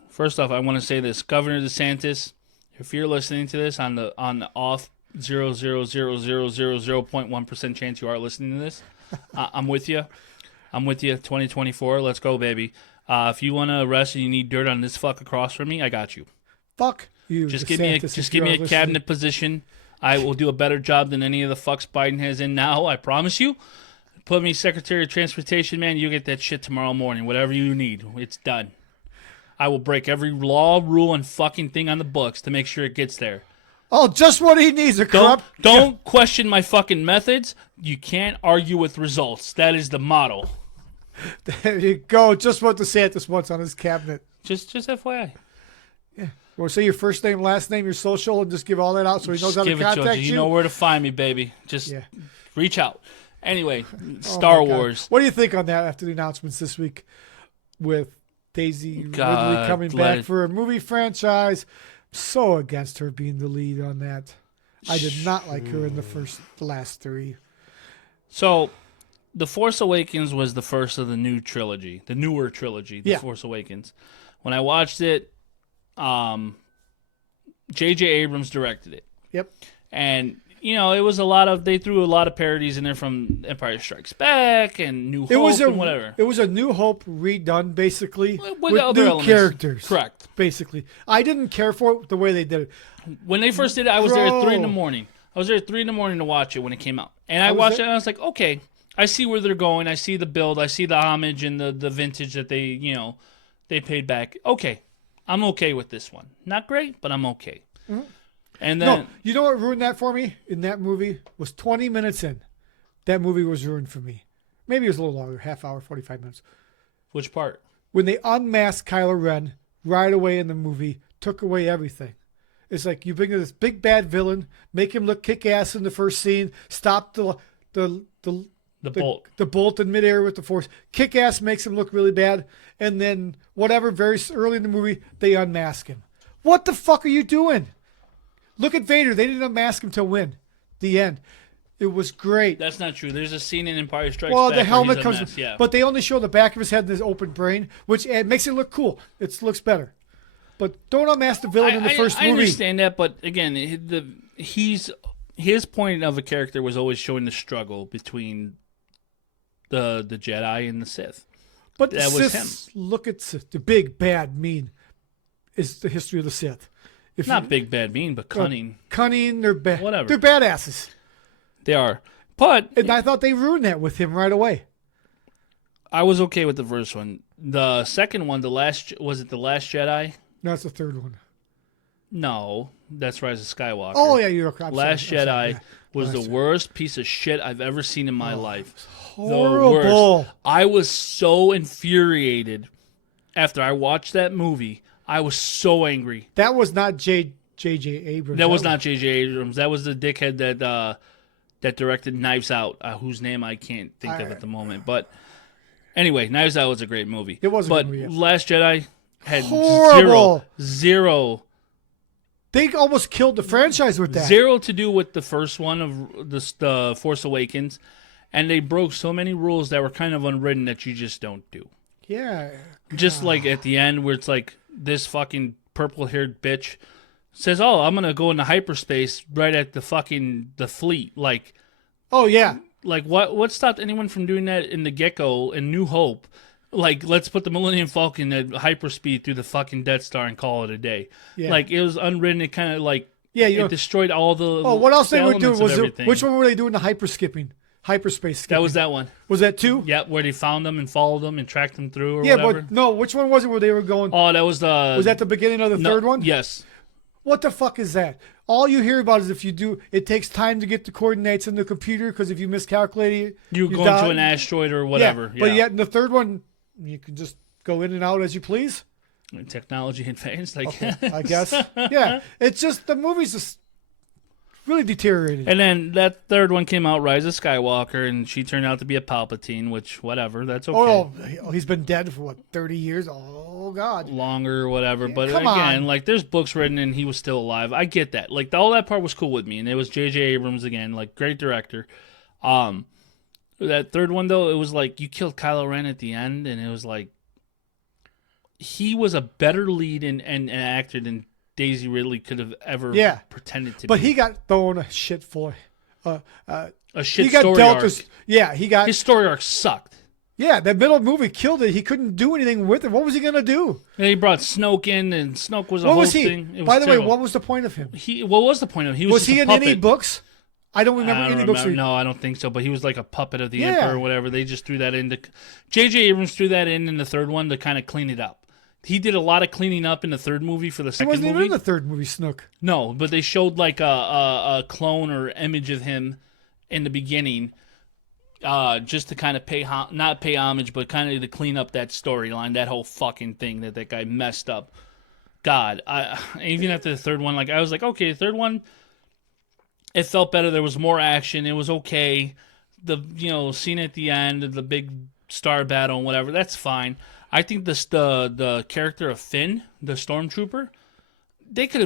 First off, I want to say this. Governor DeSantis, if you're listening to this on the off 0.1% chance you are listening to this, I'm with you. 2024. Let's go, baby. If you want to arrest and you need dirt on this fuck across from me, I got you. Fuck you. Just give me a cabinet position. I will do a better job than any of the fucks Biden has in now. I promise you. Put me Secretary of Transportation, man. You get that shit tomorrow morning. Whatever you need, it's done. I will break every law, rule, and fucking thing on the books to make sure it gets there. Oh, just what he needs. Don't question my fucking methods. You can't argue with results. That is the motto. There you go. Just what DeSantis wants on his cabinet. Just FYI. Yeah. Well, say your first name, last name, your social, and just give all that out so he knows how to contact you. You know where to find me, baby. Just reach out. Anyway, Star Wars. What do you think on that after the announcements this week with Daisy Ridley coming back for a movie franchise? So against her being the lead on that. I did not like her in the last 3. So, The Force Awakens was the first of the newer trilogy, The Force Awakens. When I watched it, J.J. Abrams directed it. Yep. And it was they threw a lot of parodies in there from Empire Strikes Back and New Hope and whatever. It was a New Hope redone, basically, with other new elements. Characters. Correct. Basically. I didn't care for it the way they did it. When they first did it, I was there at 3 in the morning. I was there at 3 in the morning to watch it when it came out. And I watched it and I was like, okay, I see where they're going. I see the build. I see the homage and the vintage that they paid back. Okay. I'm okay with this one. Not great, but I'm okay. Mm-hmm. And then, you know what ruined that for me in that movie was 20 minutes in that movie was ruined for me. Maybe it was a little longer, half hour, 45 minutes. Which part? When they unmasked Kylo Ren right away in the movie, took away everything. It's like you bring in this big bad villain, make him look kick-ass in the first scene, stop the bolt. The bolt in midair with the Force. Kick-ass makes him look really bad, and then whatever, very early in the movie, they unmask him. What the fuck are you doing? Look at Vader. They didn't unmask him till when? The end. It was great. That's not true. There's a scene in Empire Strikes Well, Back the where helmet he's comes, unmasked, yeah. but they only show the back of his head and his open brain, which makes it look cool. It looks better. But don't unmask the villain in the first I movie. understand that, but again, his point of a character was always showing the struggle between the Jedi and the Sith. But that the was Sith, look at Sith. The big, bad, mean is the history of the Sith. If Not you- big, bad, mean, but cunning. Cunning, they're bad. Whatever. They're badasses. They are. But And I thought they ruined that with him right away. I was okay with the first one. The second one, was it The Last Jedi? No, it's the third one. No, that's Rise of Skywalker. Oh, yeah, you're correct. Last Jedi yeah. was Last the worst piece of shit I've ever seen in my life. Horrible. The worst. I was so infuriated after I watched that movie. I was so angry. That was not J.J. Abrams. That was not J.J. Abrams. That was the dickhead that directed Knives Out, whose name I can't think of at the moment. But anyway, Knives Out was a great movie. It was a but good movie, yeah. Last Jedi had Horrible. zero They almost killed the franchise with that. Zero to do with the first one of the Force Awakens, and they broke so many rules that were kind of unwritten that you just don't do. Yeah. Just like at the end where it's like this fucking purple-haired bitch says, "Oh, I'm gonna go into hyperspace right at the fleet." Like Oh, yeah. what stopped anyone from doing that in the get-go in New Hope? Like, let's put the Millennium Falcon at hyperspeed through the fucking Death Star and call it a day. Yeah. Like, it was unwritten. It kind of like it Yeah, destroyed all the. Oh, what else they were elements doing? of Was it, everything. which one were they doing the hyperspace skipping? That was that one. Was that two? Yep, where they found them and followed them and tracked them through or Yeah, whatever. but no, which one was it where they were going? Oh, that was the. Was that the beginning of the third one? Yes. What the fuck is that? All you hear about is if you do, it takes time to get the coordinates in the computer because if you miscalculate it, You go die. into an asteroid or whatever. Yeah, but yet in the third one, you can just go in and out as you please. Technology advanced, I guess. Yeah, it's just the movie's just really deteriorated. And then that third one came out, Rise of Skywalker, and she turned out to be a Palpatine, which, whatever, that's okay. Oh, he's been dead for what, 30 years? Oh, God. Longer or whatever. But come again, on. like, there's books written and he was still alive. I get that. Like, all that part was cool with me. And it was J.J. Abrams again, like, great director. That third one, though, it was like you killed Kylo Ren at the end, and it was like he was a better lead and actor than Daisy Ridley could have ever pretended to But be. he got thrown a shit full. A shit He got story dealt arc. he got. His story arc sucked. Yeah, that middle movie killed it. He couldn't do anything with it. What was he gonna do? And he brought Snoke in, and Snoke was a What whole was he? thing. It was By the way, terrible. what was the point of him? What was the point of him? He was Was just he a in puppet. any books? I don't remember I don't any books. remember. No, I don't think so. But he was like a puppet of the Yeah. Emperor or whatever. They just threw that in. J.J. Abrams threw that in the third one to kind of clean it up. He did a lot of cleaning up in the third movie for the He second wasn't even movie. in the third movie, Snook. No, but they showed like a clone or image of him in the beginning, just to kind of not pay homage, but kind of to clean up that storyline, that whole fucking thing that guy messed up. God, even after the third one, like I was like, okay, the third one, it felt better. There was more action. It was okay. The scene at the end, the big star battle and whatever, that's fine. I think the character of Finn, the stormtrooper, they could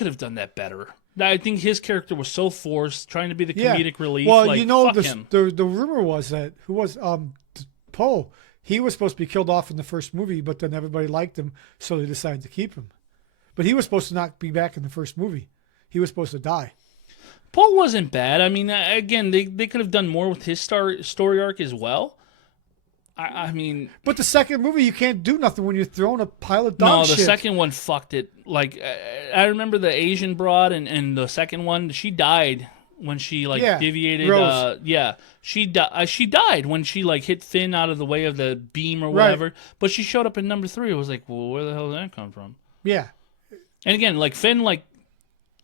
have done that better. I think his character was so forced, trying to be the comedic relief. Well, like, you know, fuck him. the rumor was that Poe. He was supposed to be killed off in the first movie, but then everybody liked him, so they decided to keep him. But he was supposed to not be back in the first movie. He was supposed to die. Paul wasn't bad. I mean, again, they could have done more with his story arc as well. I mean, But the second movie, you can't do nothing when you're throwing a pile of dog no, the shit. second one fucked it. Like, I remember the Asian broad and the second one, she died when she deviated. Rose. She died when she hit Finn out of the way of the beam or whatever. But she showed up in number 3. It was like, well, where the hell did that come from? Yeah. And again, Finn,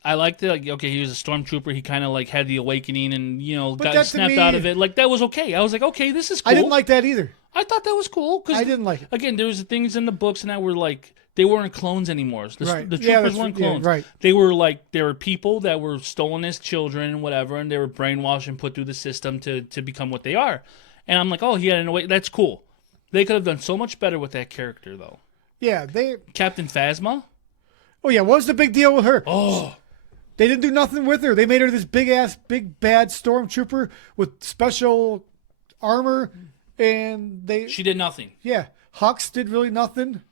I liked it. Like, okay, he was a stormtrooper. He kind of like had the awakening, and But got that to snapped me- out of it. Like that was okay. I was like, okay, this is cool. I didn't like that either. I thought that was cool because I didn't like it. Again, there was the things in the books and that were like they weren't clones anymore. Right. The Yeah, troopers that's- weren't yeah, clones. right. They were people that were stolen as children and whatever, and they were brainwashed and put through the system to become what they are. And I'm like, oh, he had an away. That's cool. They could have done so much better with that character though. Yeah, they. Captain Phasma. Oh yeah, what was the big deal with her? Oh. They didn't do nothing with her. They made her this big bad stormtrooper with special armor, and She did nothing. Hux did really nothing.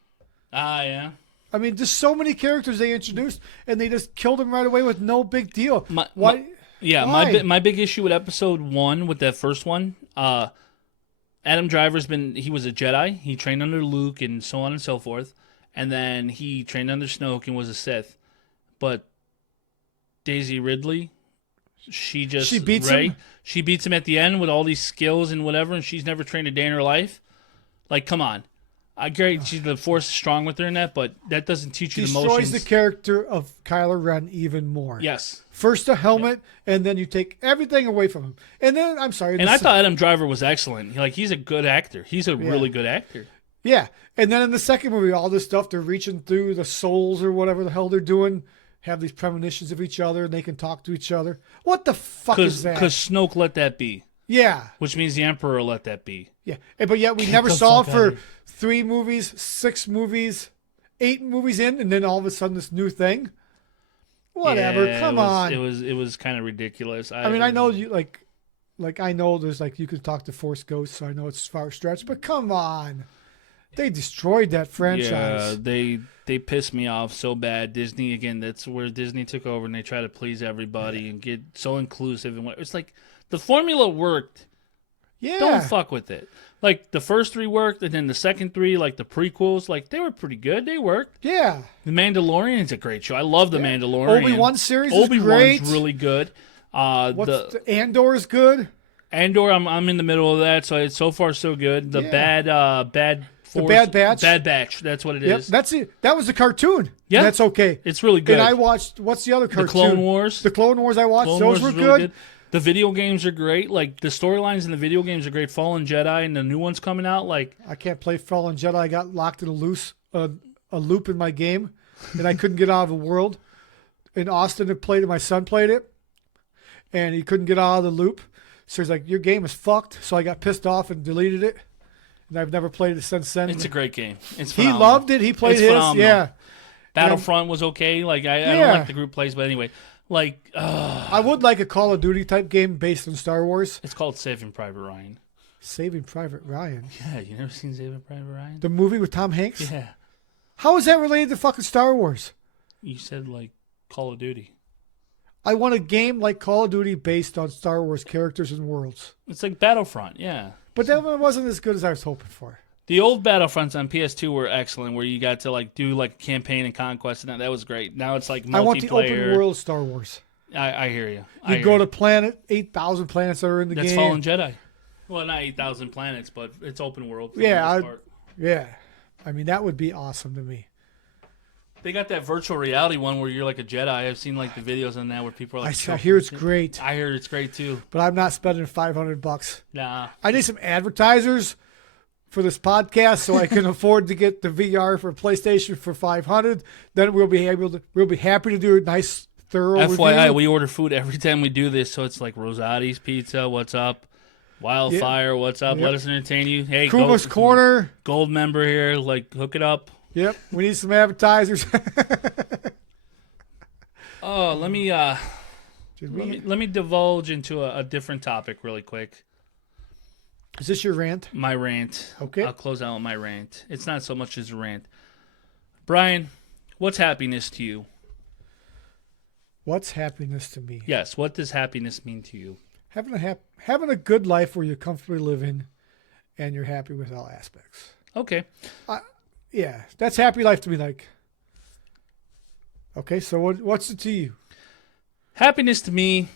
Ah, yeah. I mean, just so many characters they introduced, and they just killed them right away with no big deal. Why? Why? My big issue with episode 1 with that first one, Adam Driver's he was a Jedi. He trained under Luke and so on and so forth, and then he trained under Snoke and was a Sith. But Daisy Ridley, she beats him? She beats him at the end with all these skills and whatever, and she's never trained a day in her life. Like, come on. I agree, the Force is strong with her in that, but that doesn't teach you the Destroys motions. the character of Kylo Ren even more. Yes. First a helmet, and then you take everything away from him. And then, I'm sorry. And I thought Adam Driver was excellent. Like, he's a good actor. He's a really good actor. Yeah. And then in the second movie, all this stuff, they're reaching through the souls or whatever the hell they're doing, have these premonitions of each other, and they can talk to each other. What the fuck is that? Because Snoke let that be. Yeah. Which means the Emperor let that be. Yeah. But yet we never the saw it fuck for outta here. 3 movies, 6 movies, 8 movies in, and then all of a sudden this new thing. Whatever. Yeah, Come on. It was kind of ridiculous. I mean, I know you like I know there's like you can talk to Force Ghosts, so I know it's far stretched, but come on. They destroyed that franchise. Yeah, they pissed me off so bad. Disney again. That's where Disney took over, and they try to please everybody and get so inclusive. And it's like the formula worked. Yeah. Don't fuck with it. Like the first 3 worked, and then the second 3, like the prequels, like they were pretty good. They worked. Yeah. The Mandalorian's a great show. I love the Mandalorian. Obi-Wan series is Obi-Wan's great. really good. The Andor is good. Andor, I'm in the middle of that, so it's so far so good. The Yeah. Bad Force, Bad Batch? Bad Batch. That's what it Yep, is. that's it. That was a cartoon. Yeah. And that's okay. It's really good. And I watched what's the other cartoon? the Clone Wars. The Clone Wars I watched. Clone Those Wars were is really good. The video games are great. Like the storylines in the video games are great. Fallen Jedi and the new ones coming out. Like I can't play Fallen Jedi. I got locked in a loop in my game, and I couldn't get out of the world. And Austin had played it. My son played it, and he couldn't get out of the loop. So he's like, "Your game is fucked." So I got pissed off and deleted it, and I've never played it since then. it's a great game. It's He phenomenal. loved it. He played It's his. phenomenal. Yeah. Battlefront was okay. Like I Yeah. don't like the group plays, but anyway, like I would like a Call of Duty type game based on Star Wars. it's called Saving Private Ryan. Saving Private Ryan. Yeah, you never seen Saving Private Ryan? The movie with Tom Hanks? Yeah, How is that related to fucking Star Wars? you said like Call of Duty. I want a game like Call of Duty based on Star Wars characters and worlds. It's like Battlefront. Yeah. But that one wasn't as good as I was hoping for. The old Battlefronts on PS2 were excellent, where you got to like do like campaign and conquest, and that was great. Now it's like multiplayer. I want the open world Star Wars. I hear you. You go to planet, 8,000 planets that are in the That's game. Fallen Jedi. Well, not 8,000 planets, but it's open world. For the Yeah, most part. Yeah. I mean, that would be awesome to me. They got that virtual reality one where you're like a Jedi. I've seen like the videos on that where people are like. I hear it's great, I hear it's great too. but I'm not spending $500. Nah. I need some advertisers for this podcast so I can afford to get the VR for PlayStation for $500. Then we'll be happy to do a nice thorough FYI, review. we order food every time we do this, so it's like Rosati's Pizza. What's up? Wildfire. What's up? Yep. Let us entertain you. Hey, Kuma's Corner. Gold member here. Like, hook it up. Yep, we need some advertisers. Oh, let me Did we- let me divulge into a different topic really quick. Is this your rant? My rant. Okay. I'll close out with my rant. It's not so much as a rant. Brian, what's happiness to you? What's happiness to me? Yes, what does happiness mean to you? Having a good life where you're comfortably living and you're happy with all aspects. Okay. Yeah, that's happy life to me. Like, okay, so what's it to you? Happiness to me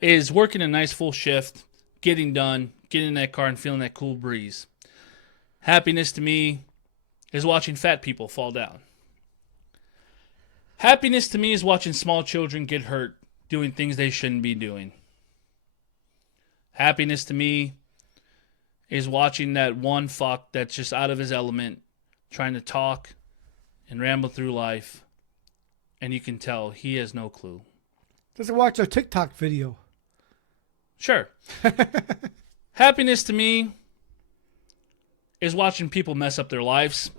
is working a nice full shift, getting done, getting in that car and feeling that cool breeze. Happiness to me is watching fat people fall down. Happiness to me is watching small children get hurt doing things they shouldn't be doing. Happiness to me is watching that one fuck that's just out of his element, trying to talk and ramble through life, and you can tell he has no clue. Doesn't watch a TikTok video. Sure. Happiness to me is watching people mess up their lives,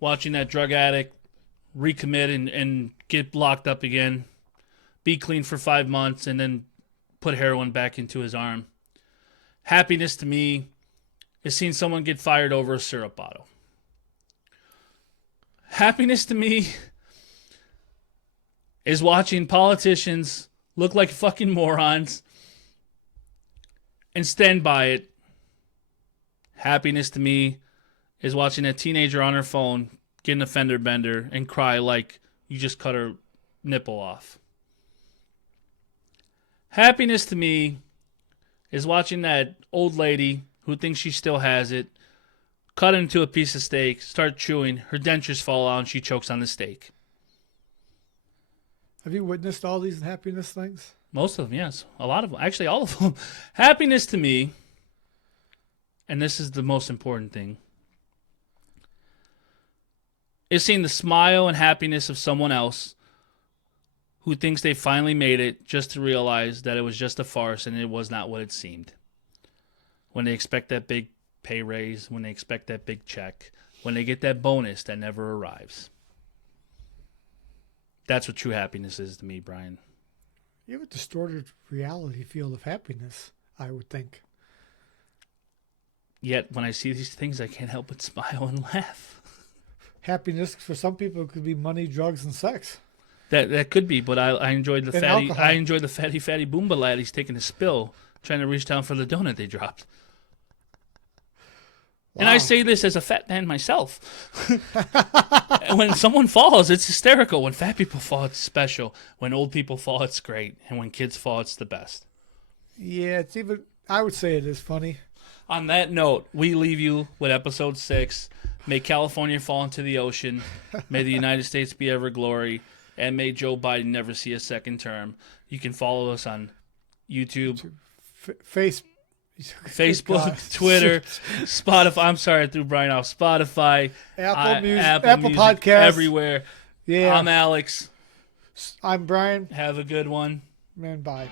watching that drug addict recommit and get locked up again, be clean for 5 months, and then put heroin back into his arm. Happiness to me is seeing someone get fired over a syrup bottle. Happiness to me is watching politicians look like fucking morons and stand by it. Happiness to me is watching a teenager on her phone get a fender bender and cry like you just cut her nipple off. Happiness to me is watching that old lady who thinks she still has it cut into a piece of steak, start chewing, her dentures fall out, and she chokes on the steak. Have you witnessed all these happiness things? Most of them, yes. A lot of them. Actually, all of them. Happiness to me, and this is the most important thing, is seeing the smile and happiness of someone else who thinks they finally made it just to realize that it was just a farce and it was not what it seemed. When they expect that big pay raise, when they expect that big check, when they get that bonus that never arrives. That's what true happiness is to me, Brian. You have a distorted reality field of happiness, I would think. Yet when I see these things, I can't help but smile and laugh. Happiness for some people could be money, drugs, and sex. That could be, but I enjoyed the And fatty. alcohol. I enjoyed the fatty Boomba lad. He's taking a spill, trying to reach down for the donut they dropped. And I Wow. say this as a fat man myself. When someone falls, it's hysterical. When fat people fall, it's special. When old people fall, it's great. And when kids fall, it's the best. Yeah, it's even. I would say it is funny. On that note, we leave you with episode 6. May California fall into the ocean. May the United States be ever glory. And may Joe Biden never see a second term. You can follow us on YouTube, Facebook, Facebook, Twitter, Spotify. I'm sorry, I threw Brian off. Spotify, Apple Music, Apple Apple Music, Podcasts, everywhere. Yeah, I'm Alex. I'm Brian. Have a good one. Man, bye.